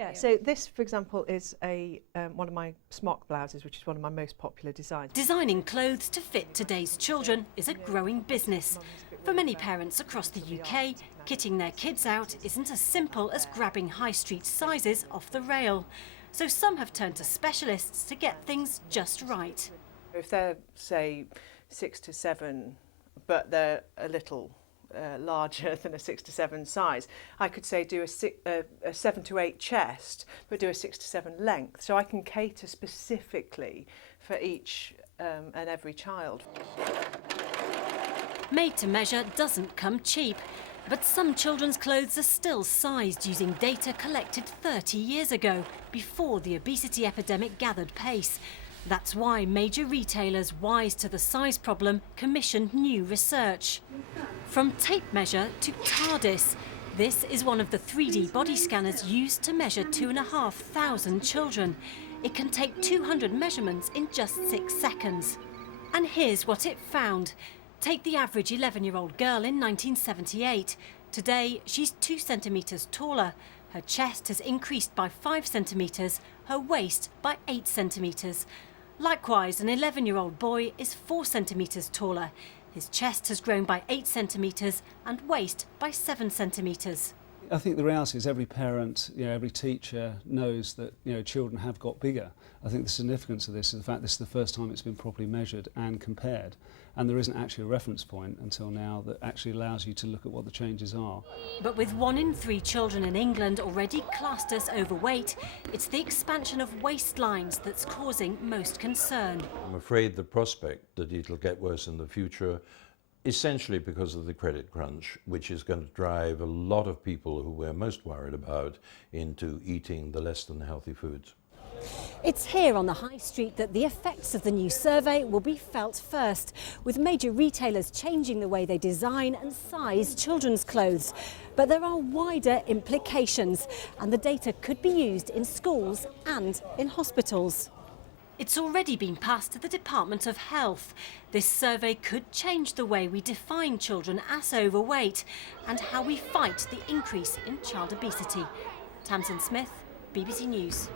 Yeah, so this, for example, is one of my smock blouses, which is one of my most popular designs. Designing clothes to fit today's children is a growing business. For many parents across the UK, kitting their kids out isn't as simple as grabbing high street sizes off the rail. So some have turned to specialists to get things just right. If they're, say, 6 to 7, but they're a little larger than a 6 to 7 size, I could say do a 7 to 8 chest, but do a 6 to 7 length. So I can cater specifically for each and every child. Made to measure doesn't come cheap, but some children's clothes are still sized using data collected 30 years ago, before the obesity epidemic gathered pace. That's why major retailers wise to the size problem commissioned new research. From tape measure to TARDIS, this is one of the 3D body scanners used to measure 2,500 children. It can take 200 measurements in just 6 seconds. And here's what it found. Take the average 11-year-old girl in 1978. Today, she's 2 centimetres taller. Her chest has increased by 5 centimetres, her waist by 8 centimetres. Likewise, an 11-year-old boy is 4 centimetres taller. His chest has grown by 8 centimetres and waist by 7 centimetres. I think the reality is every parent, every teacher knows that children have got bigger. I think the significance of this is the fact this is the first time it's been properly measured and compared, and there isn't actually a reference point until now that actually allows you to look at what the changes are. But with 1 in 3 children in England already classed as overweight, it's the expansion of waistlines that's causing most concern. I'm afraid the prospect that it'll get worse in the future, essentially because of the credit crunch, which is going to drive a lot of people who we're most worried about into eating the less than healthy foods. It's here on the high street that the effects of the new survey will be felt first, with major retailers changing the way they design and size children's clothes. But there are wider implications, and the data could be used in schools and in hospitals. It's already been passed to the Department of Health. This survey could change the way we define children as overweight and how we fight the increase in child obesity. Tamsin Smith, BBC News.